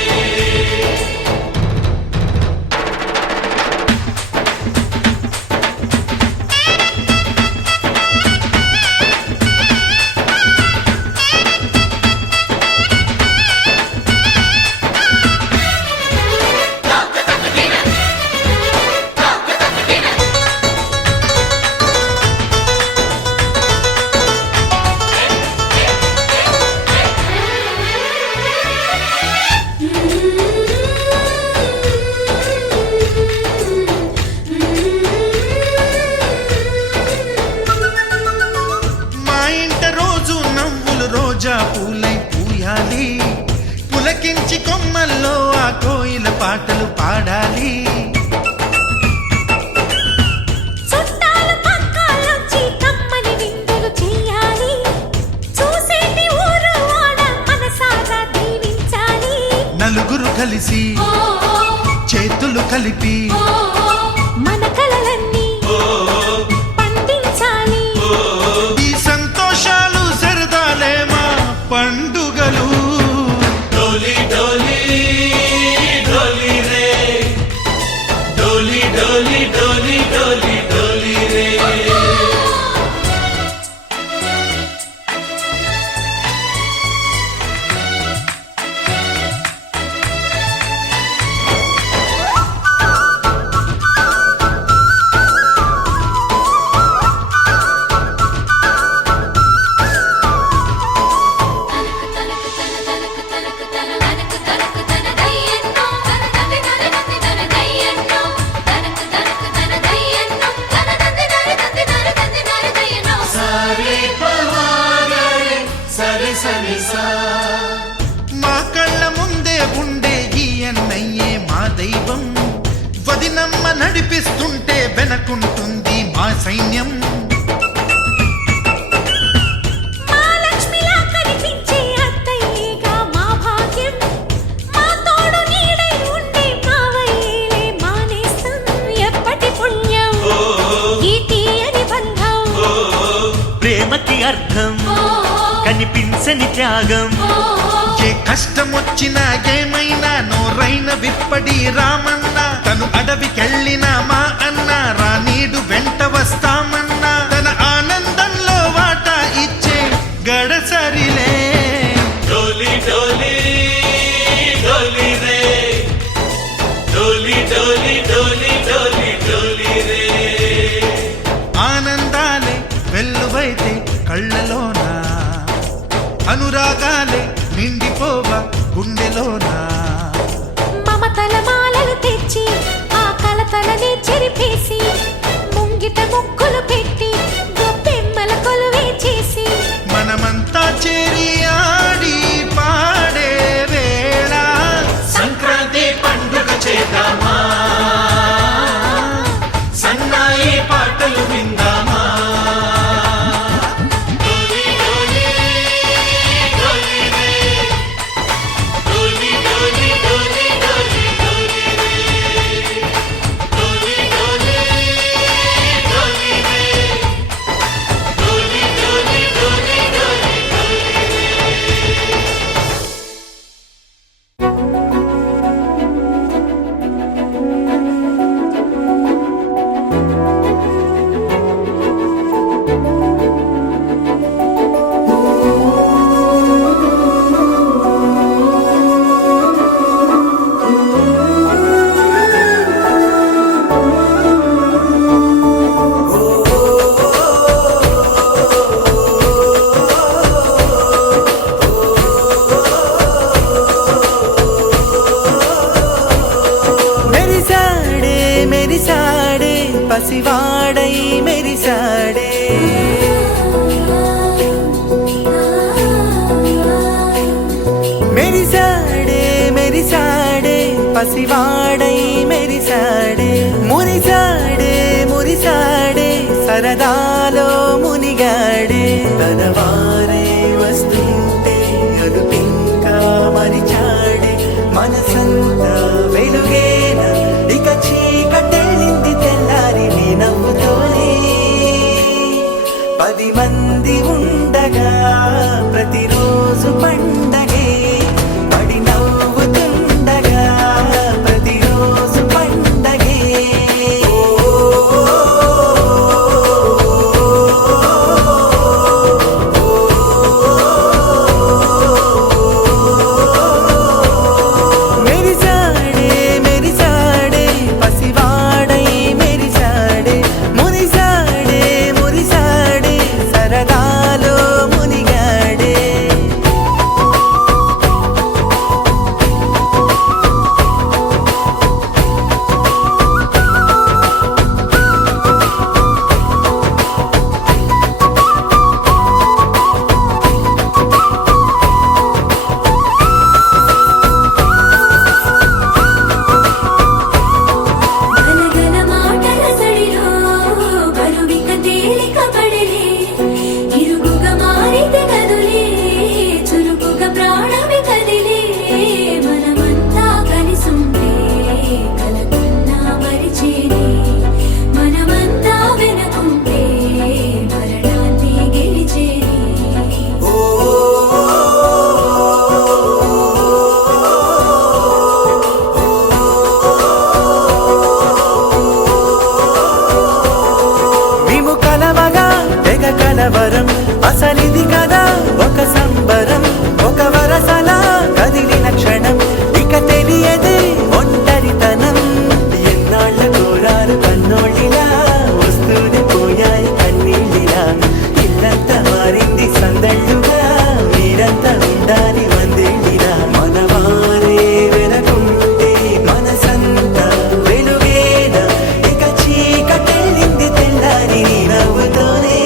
మా ఇంట రోజు నవ్వులు రోజా పూలై పూయాలి పులకించి కొమ్మల్లో ఆ కోయిల పాటలు పాడాలి. చుట్టాలు పక్కాలొచ్చి కమ్మని విందులు చెయ్యాలి. చూసేటి ఊరు వాడ మనసారా దీవించాలి. నలుగురు కలిసి చేతులు కలిపి మన కలలన్నీ పండించాలి. ఈ సంతోషాలు సరదాలే మా పండుగలు. डोली डोली डोली रे डोली डोली डोली डोली डोली रे. నడిపిస్తుంటే వెనకుంటుంది మా సైన్యం. మా లక్ష్మిలా కనిపించే అత్తయ్యేగా మా భాగ్యం. మా తోడు నీడై ఉండే మావయ్యేలే మానేస్తాం. ఎప్పటి పుణ్యం ఈ తీయని బంధం. ప్రేమకి అర్థం కనిపించని త్యాగం. ఏ కష్టం వచ్చినా ఏమైనా నోరైన విప్పడి రామన్న. తను అడవికెళ్ళిన మా అన్న రానీడు వెంట వస్తామన్నా. తన ఆనందంలో వాటా ఇచ్చే గడసరిలే. డోలి డోలి డోలి రే, డోలి డోలి డోలి డోలి డోలి రే. ఆనందాలే వెల్లువైతే కళ్ళలోనా, అనురాగాలే నిండిపోవా గుండెలోనా. మమతల మాలలు తెచ్చి ఆ కలతలనే చెరిపేసి ముంగిట ముక్కులు పెట్టి గొప్పెమ్మల కొలువే చేసి మనమంతా చేరి ఆడి పాడే వేళ సంక్రాంతి పండుగ చేద్దామా, సన్నాయి పాటలు విందామా. డోలి డోలి డోలి రే, డోలి డోలి డోలి డోలి డోలి రే, డోలి డోలి డోలి రే, డోలి డోలి డోలి డోలి మెరిసాడే మెరిసాడే పసివాడై మెరిసాడే. మెరిసాడే మెరిసాడే పసివాడై మెరిసాడే. మురిసాడే మురిసాడే సరదాలో మునిగాడే. తన వారే వస్తుంటే అదుపింకా మరిచాడే. మనసంతా వెలుగేన ఇక చీకటెళ్ళింది తెల్లారి నీ నవ్వుతోనే. 10 మంది ఉండగా ప్రతిరోజు పండగే. పడి నవ్వుతుండగా ప్రతిరోజు పండగే. మెరిసాడే మెరిసాడే పసివాడై మెరిసాడే. మురిసాడే మురిసాడే సరదాలో మునిగాడే. గలగల మాటల సడిలో బరువిక తేలిక పడిలే. ఇరుగుగా మారితే కదులే చురుకుగా ప్రాణమి కదిలే. మనమంతా కలిసుంటే కలకన్నా మరిచేనే. మనమంతా వెనకుంటే మరణాన్ని గెలిచేనే. మేము కలవగా తెగ కలవరం. అసలిది కదా ఒక సంబరం. ఒక వరసలా కదిలిన క్షణం ఇక తెలియదే ఒంటరితనం. ఎన్నాళ్ళ కోరారు కన్నోళ్ళిలా వస్తూనే పోయాయి కన్నీళ్ళిలా. ఇల్లంతా మారింది సందళ్ళుగా మీరంతా ఉండాలి వందేళ్ళిలా. మనవారే వెనకుంటే మనసంతా వెలుగేనా. ఇక చీకటెళ్ళింది తెల్లారి నీ నవ్వుతోనే.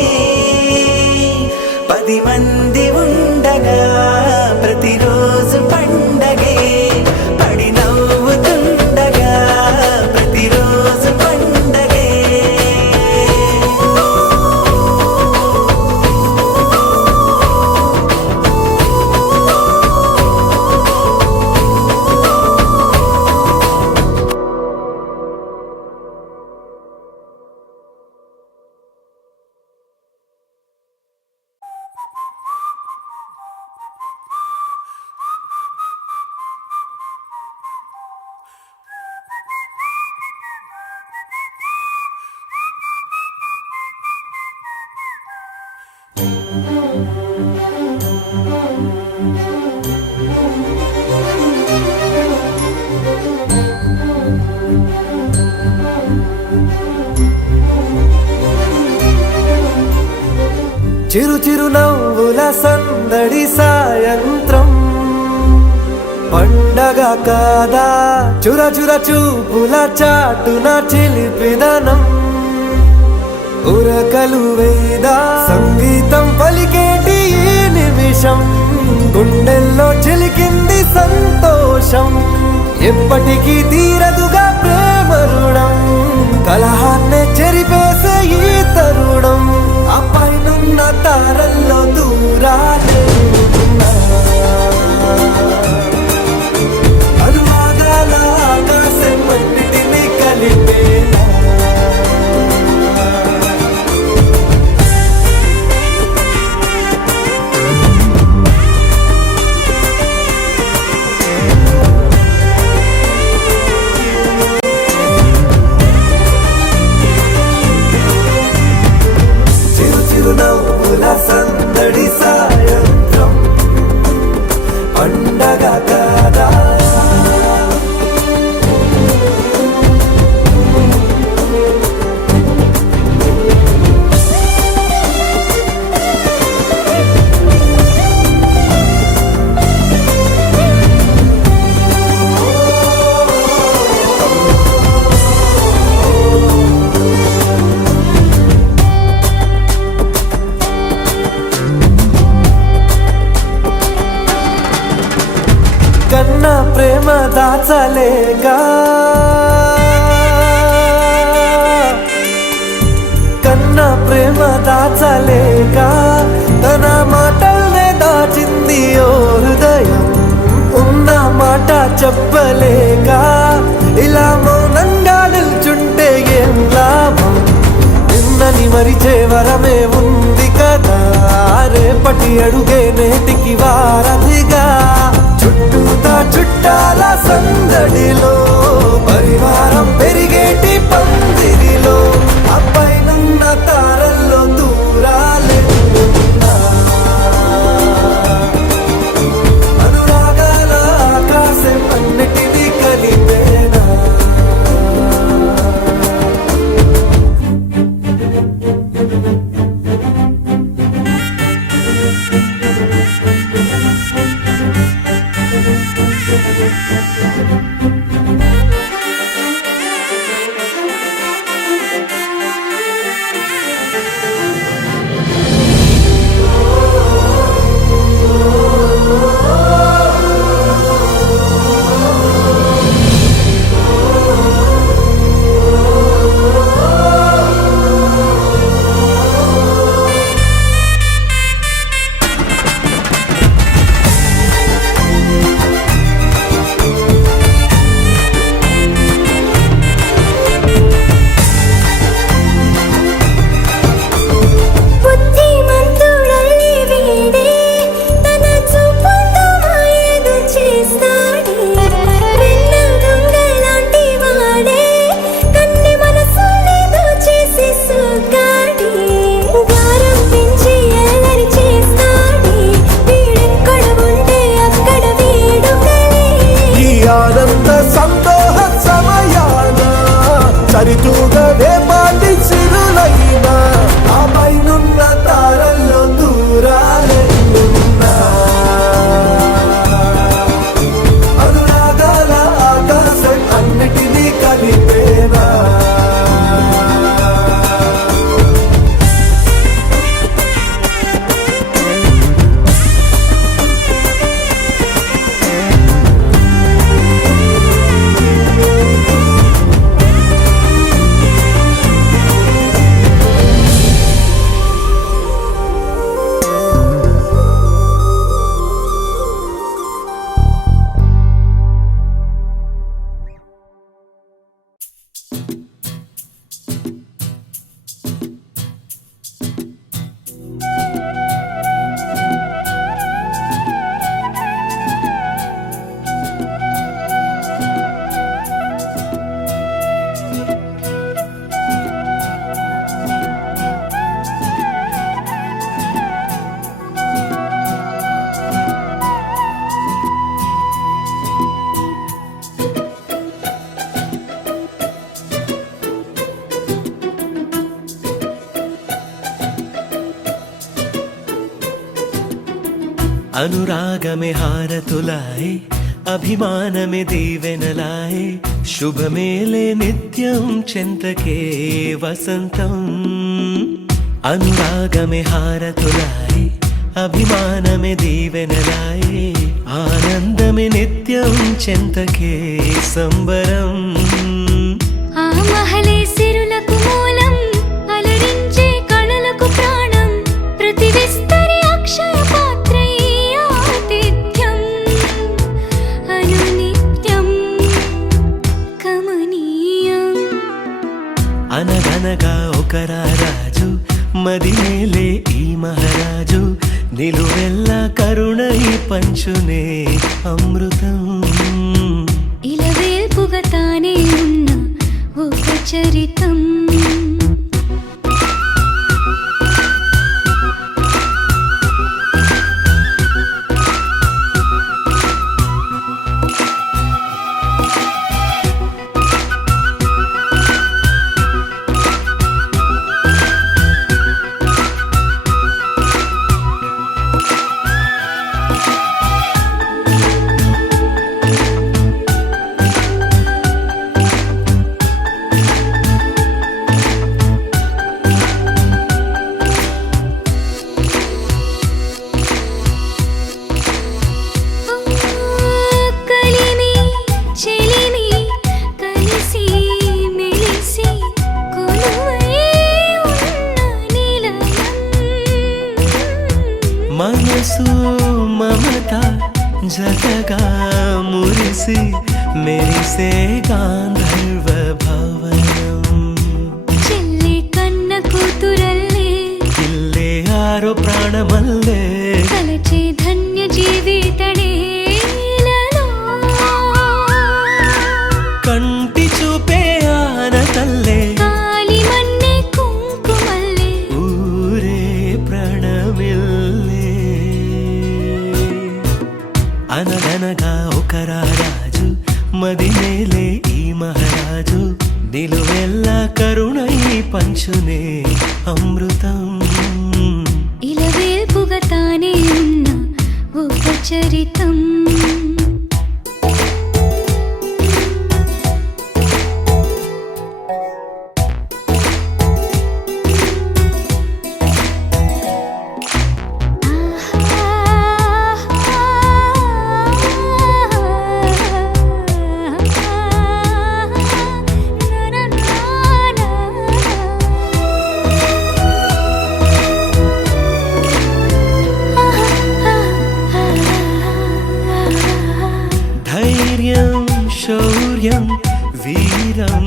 చిరు చిరు నవ్వుల సందడి సాయంత్రం పండగ కాదా చుర చుర చూపుల చాటున చిలిపిదనం ఉరకలు వేదా సంగీతం పలికేటి ఈ నిమిషం గుండెల్లో చిలికింది సంతోషం ఎప్పటికీ తీరదుగా ప్రేమ రుణం కలహాన్నే చెరిపేసే ఈ తరుణం ఆ పైనున్న తారల్లో దూరాలే ఉన్నా. అనువాదాల ఆకాశం అన్నిటినీ కలిపేలా చిరునవ్వుల సందడి సాయంత్రం పండగ కాదా కన్నా ప్రేమ దాచలేగా కన్నా ప్రేమ దాచలేగా తన మాటల్నే దాచింది ఓ హృదయం ఉన్న మాట చెప్పలేక ఇలా మౌనంగా నిల్చుంటే ఏం లాభం నిన్నని మరిచే వరమే ఉంది కదా రేపటి అడుగే నేటికి వారధిగా చుట్టూతా చుట్టాల సందడిలో పరివారం పెరిగేటి పందిరిలో అబ్బాయినున్న తారల్లో దూరాలే ఉన్నా. అనురాగాల ఆకాశం అన్నిటినీ కలిపేనా అనురాగమే హారతులాయే అభిమానమే దీవెనలాయే శుభమేలే నిత్యం చెంతకే వసంతం అనురాగమే హారతులాయే అభిమానమే దీవెనలాయే ఆనందమే నిత్యం చెంతకే సంబరం ఆ మహలే సిరులకు మూలం అలరించే కళలకు ప్రాణం ప్రతి విస్తరి అక్షయ పాత్రై ఆతిథ్యం అనునిత్యం కమనీయం అనగనగా ఒక రాజు మదినేలే ఈ మహారాజు నిలువెల్ల కరుణై పంచునే అమృతం ఇలవేల్పుగా తానే ఉన్న ఒక చరితం మనసు మమత జతగా మురిసి మెరిసే గాంధర్వ భవనం చెల్లి కన్న కూతురల్లే ఇల్లే ఆరో ప్రాణమల్లే కలచే ధన్య జీవితడేలలో కంటి చూపే ఆనతల్లే కాలి మన్నే కుంకుమల్లే ఊరే ప్రణమిల్లే అనగనగా ఒక రాజు మదినేలే ఈ మహారాజు నిలువెల్ల కరుణై పంచునే అమృతం ఇలవేల్పుగా తానే ఉన్న ఒక చరితం ధైర్యం శౌర్యం వీరం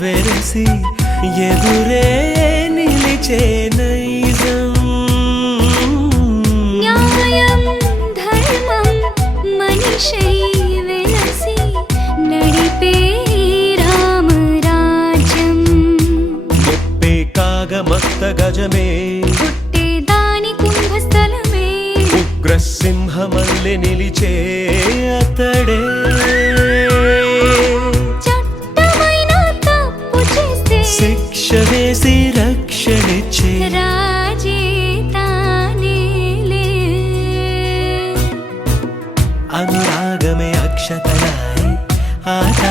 వెరసి ఎదురే నిలిచే నైజం న్యాయం ధర్మం మనిషై వెలసి నడిపే రామరాజ్యం ముప్పే కాగమత్త గజమే పుట్టే దాని కుంభస్థలమే ఉగ్రసింహమల్లె నిలిచే అతడే చట్టమైన తప్పు చేస్తే శిక్ష వేసి రక్షణిచ్చే రాజే తానేలే అనురాగమే అక్షతలాయ్ ఆట